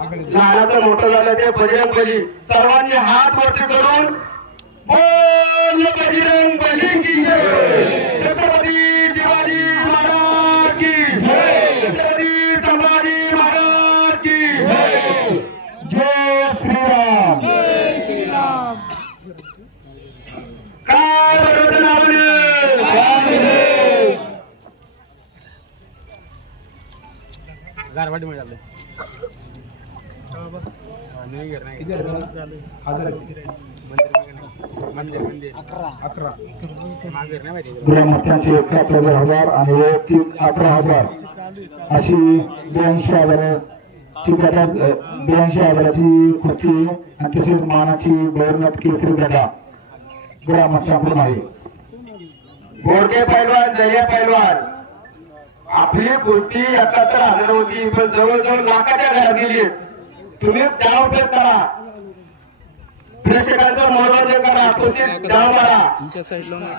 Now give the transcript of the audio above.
लहानाचं मोठं झालं ते बजरंग बली. सर्वांनी हात वरती करून बोल बजरंग बली की जय. छत्रपती शिवाजी महाराज की जय. छत्रपती संभाजी महाराज की जय. जय श्रीराम. जय श्रीराम. काय बरोबर नावले गारवाडी मध्ये झालं ग्रामस्थांची 71,000 आणि वैयक्तिक 11,000 अशी 82,000ची खुर्ची आणि तसेच मानाची गौरनट केसरी गदा ग्रामस्थांकडून आहे. बोडके पैलवान जय पैलवान आपली कुर्ती 71,000 होती पण जवळजवळ लाखाच्या घरात गेली. तुम्ही डाव पेच करा, प्रेक्षकांचं मनोरंजन करा, कुर्ती डाव मारा. तुमच्या साईडला आणि